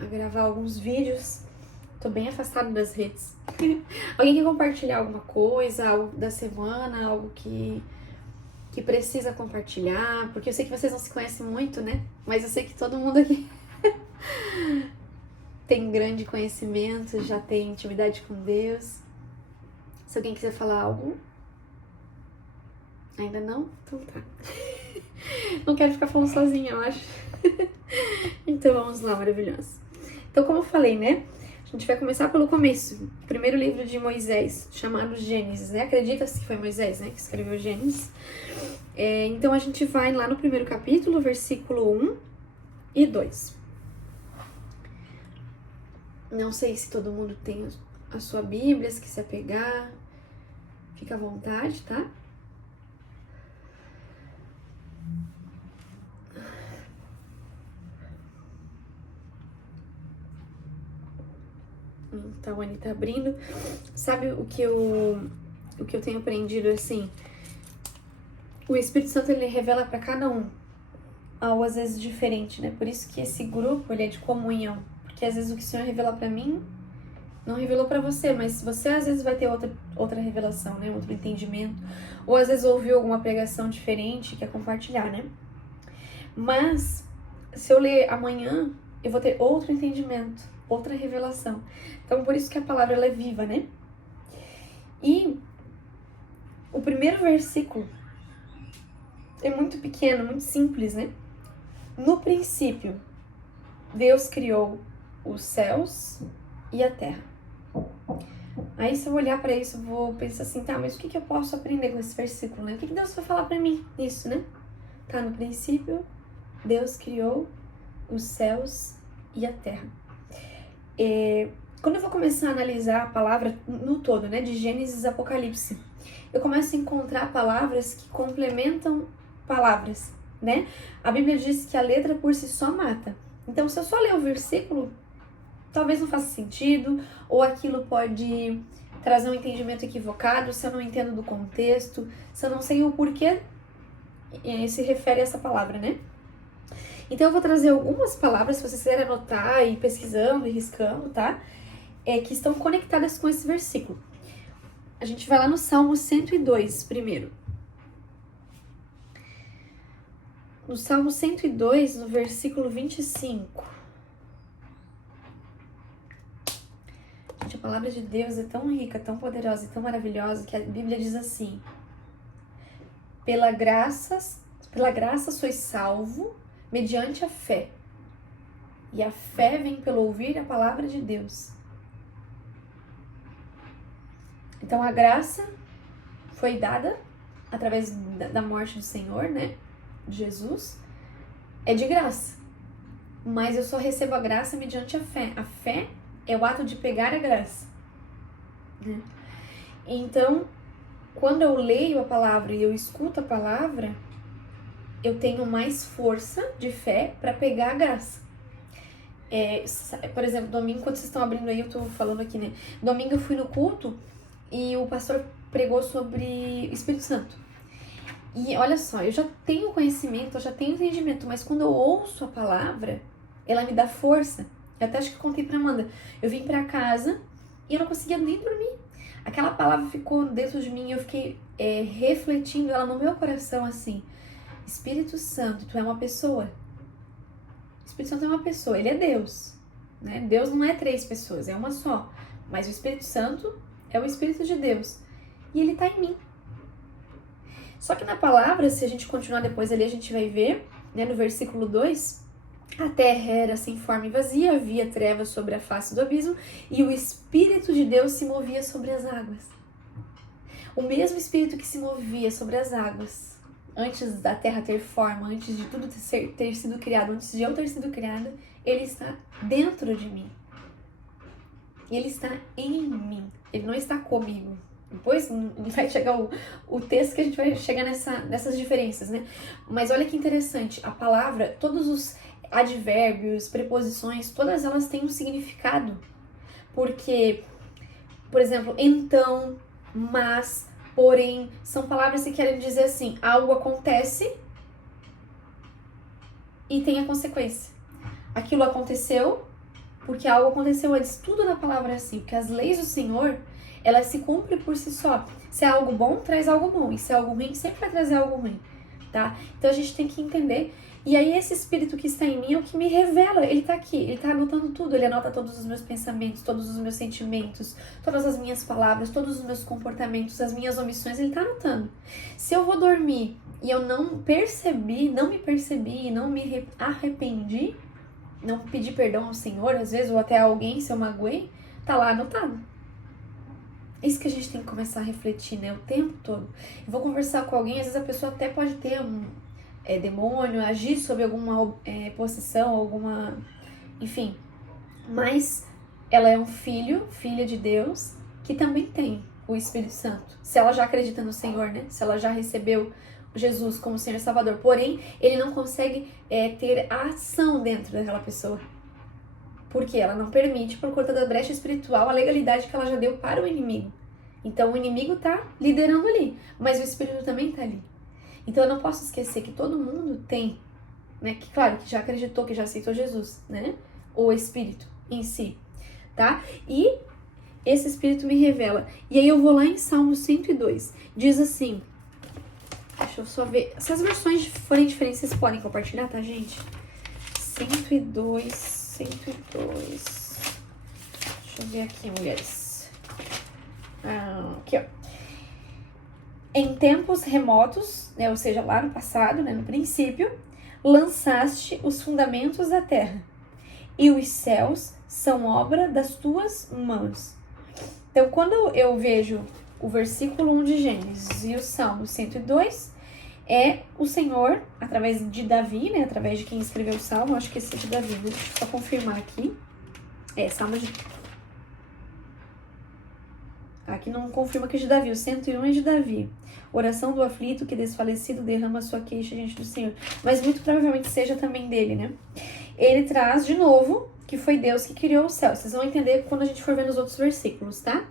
a gravar alguns vídeos. Tô bem afastada das redes. Alguém quer compartilhar alguma coisa, algo da semana, algo que precisa compartilhar? Porque eu sei que vocês não se conhecem muito, né? Mas eu sei que todo mundo aqui tem grande conhecimento, já tem intimidade com Deus. Se alguém quiser falar algo... Ainda não? Então tá. Não quero ficar falando sozinha, eu acho. Então vamos lá, maravilhoso. Então, como eu falei, né? A gente vai começar pelo começo. O primeiro livro de Moisés, chamado Gênesis, né? Acredita-se que foi Moisés, né? Que escreveu Gênesis. Então a gente vai lá no primeiro capítulo, versículo 1 e 2. Não sei se todo mundo tem a sua Bíblia, se quiser pegar, fica à vontade, tá? Então, a Anitta abrindo. Sabe o que eu tenho aprendido, assim? O Espírito Santo, ele revela para cada um algo, às vezes, diferente, né? Por isso que esse grupo, ele é de comunhão. Porque, às vezes, o que o Senhor revela para mim, não revelou para você. Mas você, às vezes, vai ter outra revelação, né? Outro entendimento. Ou, às vezes, ouviu alguma pregação diferente e quer compartilhar, né? Mas, se eu ler amanhã, eu vou ter outro entendimento, outra revelação. Então, por isso que a palavra ela é viva, né? E o primeiro versículo é muito pequeno, muito simples, né? No princípio, Deus criou os céus e a terra. Aí, se eu olhar para isso, eu vou pensar assim, tá, mas o que eu posso aprender com esse versículo, né? O que Deus vai falar para mim nisso, né? Tá, no princípio, Deus criou os céus e a terra. Quando eu vou começar a analisar a palavra no todo, né, de Gênesis a Apocalipse, eu começo a encontrar palavras que complementam palavras, né? A Bíblia diz que a letra por si só mata. Então, se eu só ler o versículo, talvez não faça sentido, ou aquilo pode trazer um entendimento equivocado, se eu não entendo do contexto, se eu não sei o porquê se refere a essa palavra, né? Então, eu vou trazer algumas palavras, se vocês quiserem anotar e ir pesquisando e riscando, tá? Que estão conectadas com esse versículo. A gente vai lá no Salmo 102 primeiro. No Salmo 102, no versículo 25. Gente, a palavra de Deus é tão rica, tão poderosa e tão maravilhosa que a Bíblia diz assim: Pela graça sois salvo mediante a fé. E a fé vem pelo ouvir a palavra de Deus. Então a graça foi dada através da morte do Senhor, né? De Jesus. É de graça. Mas eu só recebo a graça mediante a fé. A fé é o ato de pegar a graça, né? Então, quando eu leio a palavra e eu escuto a palavra, eu tenho mais força de fé para pegar a graça. Por exemplo, domingo, quando vocês estão abrindo aí, eu tô falando aqui, né? Domingo eu fui no culto e o pastor pregou sobre o Espírito Santo. E olha só, eu já tenho conhecimento, eu já tenho entendimento, mas quando eu ouço a palavra, ela me dá força. Eu até acho que eu contei pra Amanda. Eu vim pra casa e eu não conseguia nem dormir. Aquela palavra ficou dentro de mim e eu fiquei refletindo ela no meu coração assim: Espírito Santo, tu é uma pessoa. O Espírito Santo é uma pessoa, ele é Deus, né? Deus não é 3 pessoas, é uma só. Mas o Espírito Santo é o Espírito de Deus e ele tá em mim. Só que na palavra, se a gente continuar depois ali, a gente vai ver, né, no versículo 2, a terra era sem forma e vazia, havia trevas sobre a face do abismo e o Espírito de Deus se movia sobre as águas. O mesmo Espírito que se movia sobre as águas antes da terra ter forma, antes de tudo ter sido criado, antes de eu ter sido criada, ele está dentro de mim. Ele está em mim. Ele não está comigo. Depois vai chegar o texto que a gente vai chegar nessas diferenças, né? Mas olha que interessante. A palavra, todos os advérbios, preposições, todas elas têm um significado. Porque, por exemplo, então, mas, porém, são palavras que querem dizer assim: algo acontece e tem a consequência. Aquilo aconteceu porque algo aconteceu antes. Tudo na palavra é assim, porque as leis do Senhor, elas se cumprem por si só. Se é algo bom, traz algo bom, e se é algo ruim, sempre vai trazer algo ruim, tá? Então a gente tem que entender. E aí esse Espírito que está em mim é o que me revela, ele tá aqui, ele tá anotando tudo, ele anota todos os meus pensamentos, todos os meus sentimentos, todas as minhas palavras, todos os meus comportamentos, as minhas omissões, ele tá anotando. Se eu vou dormir e eu não me percebi, não me arrependi, não pedi perdão ao Senhor, às vezes, ou até a alguém, se eu magoei, tá lá anotado. É isso que a gente tem que começar a refletir, né, o tempo todo. Eu vou conversar com alguém, às vezes a pessoa até pode ter demônio, agir sobre alguma possessão, alguma... Enfim. Mas ela é um filha de Deus, que também tem o Espírito Santo. Se ela já acredita no Senhor, né? Se ela já recebeu Jesus como Senhor e Salvador. Porém, ele não consegue ter a ação dentro daquela pessoa. Porque ela não permite, por conta da brecha espiritual, a legalidade que ela já deu para o inimigo. Então, o inimigo tá liderando ali, mas o Espírito também tá ali. Então eu não posso esquecer que todo mundo tem, né? Que claro, que já acreditou, que já aceitou Jesus, né? O Espírito em si, tá? E esse Espírito me revela. E aí eu vou lá em Salmo 102. Diz assim, deixa eu só ver. Se as versões forem diferentes, vocês podem compartilhar, tá, gente? 102. Deixa eu ver aqui, mulheres. Aqui, ó. Em tempos remotos, né, ou seja, lá no passado, né, no princípio, lançaste os fundamentos da terra, e os céus são obra das tuas mãos. Então, quando eu vejo o versículo 1 de Gênesis e o Salmo 102, é o Senhor, através de Davi, né, através de quem escreveu o Salmo, acho que esse é de Davi, deixa eu só confirmar aqui. Salmo de... Aqui não confirma que é de Davi, o 101 é de Davi. Oração do aflito que desfalecido derrama sua queixa diante do Senhor. Mas muito provavelmente seja também dele, né? Ele traz de novo que foi Deus que criou o céu. Vocês vão entender quando a gente for ver nos outros versículos, tá?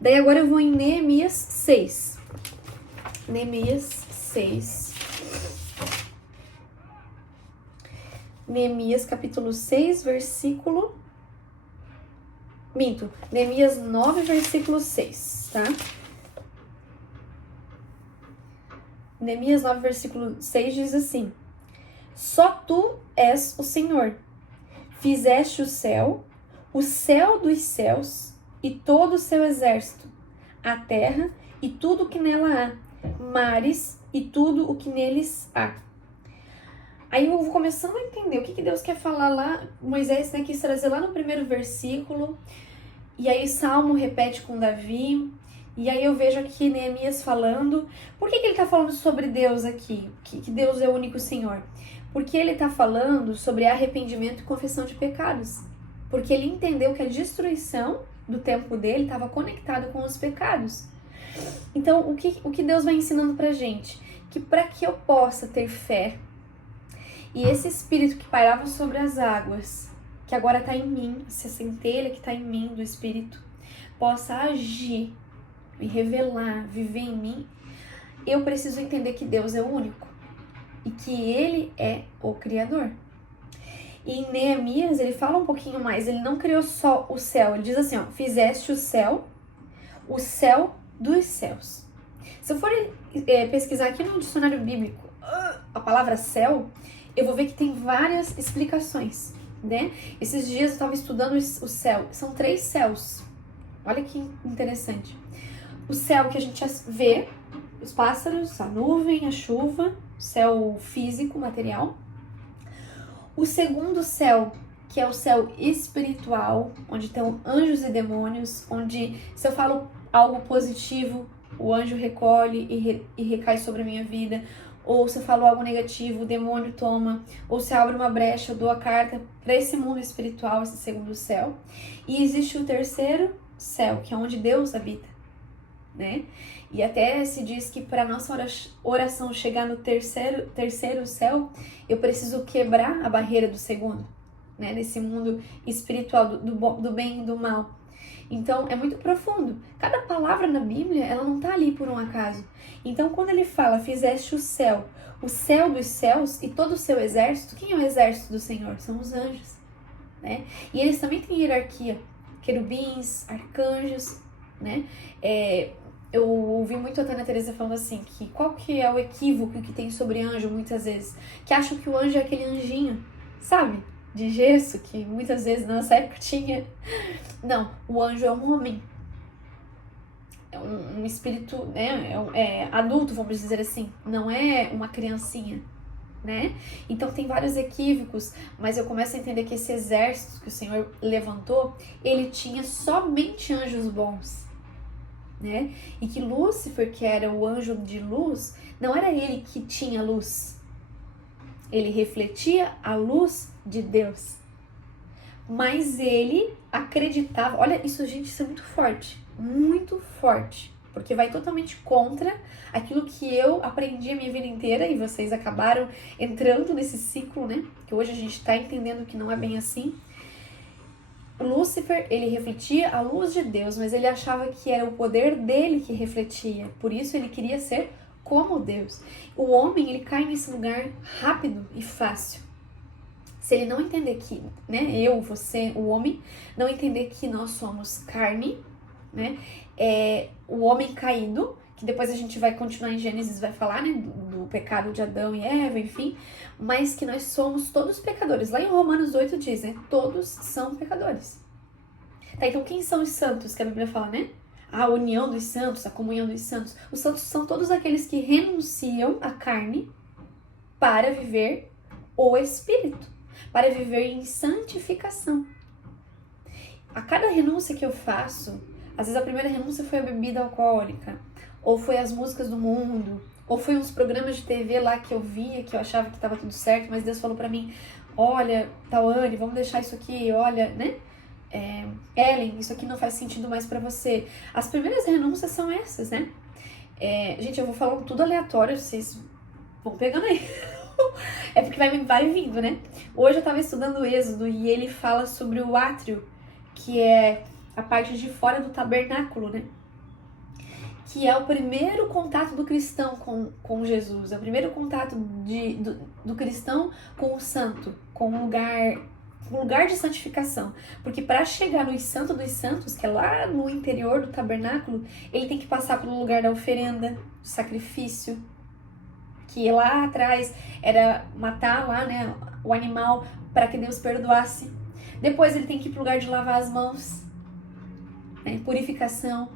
Daí agora eu vou em Neemias 6. Neemias 6. Neemias capítulo 6, versículo... Minto. Neemias 9, versículo 6, tá? Neemias 9, versículo 6 diz assim: Só tu és o Senhor. Fizeste o céu dos céus e todo o seu exército, a terra e tudo o que nela há, mares e tudo o que neles há. Aí eu vou começando a entender o que Deus quer falar lá. Moisés, né, quis trazer lá no primeiro versículo. E aí Salmo repete com Davi. E aí eu vejo aqui Neemias falando. Por que ele está falando sobre Deus aqui? Que Deus é o único Senhor? Porque ele está falando sobre arrependimento e confissão de pecados. Porque ele entendeu que a destruição do tempo dele estava conectado com os pecados. Então, o que Deus vai ensinando pra gente? Que para que eu possa ter fé, e esse Espírito que pairava sobre as águas, que agora está em mim, essa centelha que está em mim do Espírito, possa agir, me revelar, viver em mim, eu preciso entender que Deus é o único e que Ele é o Criador. E em Neemias ele fala um pouquinho mais, ele não criou só o céu, ele diz assim, ó, fizeste o céu dos céus. Se eu for pesquisar aqui no dicionário bíblico a palavra céu, eu vou ver que tem várias explicações, né? Esses dias eu estava estudando o céu. São 3 céus. Olha que interessante. O céu que a gente vê, os pássaros, a nuvem, a chuva, o céu físico, material. O segundo céu, que é o céu espiritual, onde tem anjos e demônios, onde se eu falo algo positivo, o anjo recolhe e recai sobre a minha vida. Ou se eu falo algo negativo, o demônio toma. Ou se abre uma brecha, eu dou a carta para esse mundo espiritual, esse segundo céu. E existe o terceiro céu, que é onde Deus habita, né? E até se diz que para nossa oração chegar no terceiro céu, eu preciso quebrar a barreira do segundo, né? Nesse mundo espiritual do bem e do mal. Então, é muito profundo. Cada palavra na Bíblia, ela não está ali por um acaso. Então, quando ele fala, fizeste o céu dos céus e todo o seu exército, quem é o exército do Senhor? São os anjos. né? E eles também têm hierarquia, querubins, arcanjos, né? Eu ouvi muito a Tânia Teresa falando assim, que qual que é o equívoco que tem sobre anjo muitas vezes? Que acham que o anjo é aquele anjinho, sabe? De gesso, que muitas vezes nessa época tinha. Não, o anjo é um homem. É um espírito, né? É adulto, vamos dizer assim. Não é uma criancinha, né? Então tem vários equívocos, mas eu começo a entender que esse exército que o Senhor levantou, ele tinha somente anjos bons, né? E que Lúcifer, que era o anjo de luz, não era ele que tinha luz. Ele refletia a luz de Deus. Mas ele acreditava, olha isso, gente, isso é muito forte, porque vai totalmente contra aquilo que eu aprendi a minha vida inteira e vocês acabaram entrando nesse ciclo, né? Que hoje a gente tá entendendo que não é bem assim. Lúcifer, ele refletia a luz de Deus, mas ele achava que era o poder dele que refletia, por isso ele queria ser como Deus. O homem, ele cai nesse lugar rápido e fácil. Se ele não entender que, né, eu, você, o homem, não entender que nós somos carne, né, o homem caído, que depois a gente vai continuar em Gênesis, vai falar, né, do pecado de Adão e Eva, enfim, mas que nós somos todos pecadores. Lá em Romanos 8 diz, né, todos são pecadores. Tá, então quem são os santos que a Bíblia fala, né? A união dos santos, a comunhão dos santos. Os santos são todos aqueles que renunciam à carne para viver o Espírito, para viver em santificação. A cada renúncia que eu faço, às vezes a primeira renúncia foi a bebida alcoólica, ou foi as músicas do mundo, ou foi uns programas de TV lá que eu via, que eu achava que estava tudo certo, mas Deus falou pra mim, olha, Tawane, vamos deixar isso aqui, olha, né? Ellen, isso aqui não faz sentido mais pra você. As primeiras renúncias são essas, né? Gente, eu vou falando tudo aleatório, vocês vão pegando aí. É porque vai vindo, né? Hoje eu tava estudando o Êxodo e ele fala sobre o átrio, que é a parte de fora do tabernáculo, né? Que é o primeiro contato do cristão com Jesus, é o primeiro contato do cristão com o santo, com um lugar de santificação. Porque para chegar no Santo dos Santos, que é lá no interior do tabernáculo, ele tem que passar pelo lugar da oferenda, do sacrifício, que lá atrás era matar lá, né, o animal para que Deus perdoasse. Depois ele tem que ir para o lugar de lavar as mãos, né, purificação,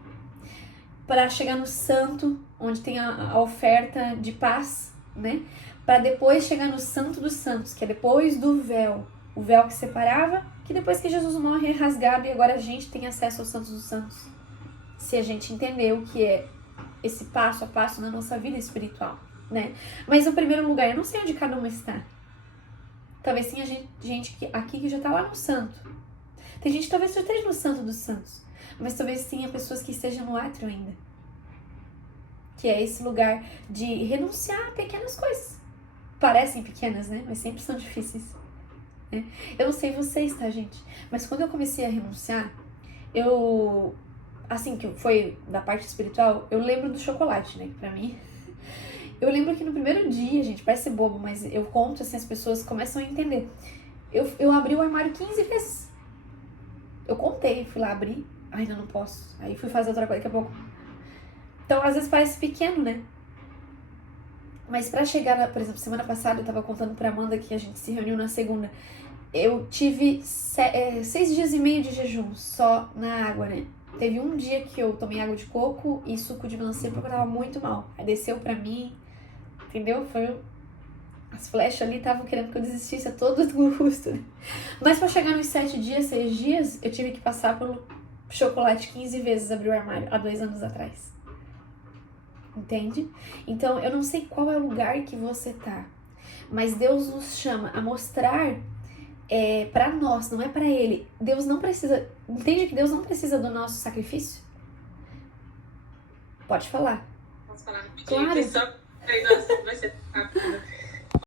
para chegar no santo, onde tem a oferta de paz, né, para depois chegar no Santo dos Santos, que é depois do véu, o véu que separava, que depois que Jesus morre é rasgado e agora a gente tem acesso ao Santo dos Santos, se a gente entender o que é esse passo a passo na nossa vida espiritual, né? Mas no primeiro lugar, eu não sei onde cada um está. Talvez tenha gente aqui que já está lá no santo. Tem gente que talvez já esteja no Santo dos Santos, mas talvez tenha pessoas que estejam no átrio ainda, que é esse lugar de renunciar a pequenas coisas. Parecem pequenas, né? Mas sempre são difíceis, né? Eu não sei vocês, tá, gente? Mas quando eu comecei a renunciar, assim, que foi da parte espiritual, eu lembro do chocolate, né? Pra mim, eu lembro que no primeiro dia, gente, parece ser bobo, mas eu conto, assim, as pessoas começam a entender. Eu abri o armário 15 vezes. Eu contei, fui lá abrir, ainda não posso. Aí fui fazer outra coisa daqui a pouco. Então, às vezes parece pequeno, né? Mas pra chegar, por exemplo, semana passada eu tava contando pra Amanda que a gente se reuniu na segunda. Eu tive 6 dias e meio de jejum só na água, né? Teve um dia que eu tomei água de coco e suco de melancia porque eu tava muito mal. Aí desceu pra mim, entendeu? As flechas ali estavam querendo que eu desistisse a todo custo, né? Mas pra chegar nos 7 dias, 6 dias, eu tive que passar pelo chocolate 15 vezes, abrir o armário, há 2 anos atrás. Entende? Então, eu não sei qual é o lugar que você tá, mas Deus nos chama a mostrar pra nós, não é pra Ele. Deus não precisa, entende que Deus não precisa do nosso sacrifício? Pode falar. Posso falar rapidinho? Claro. Vai ser rápido.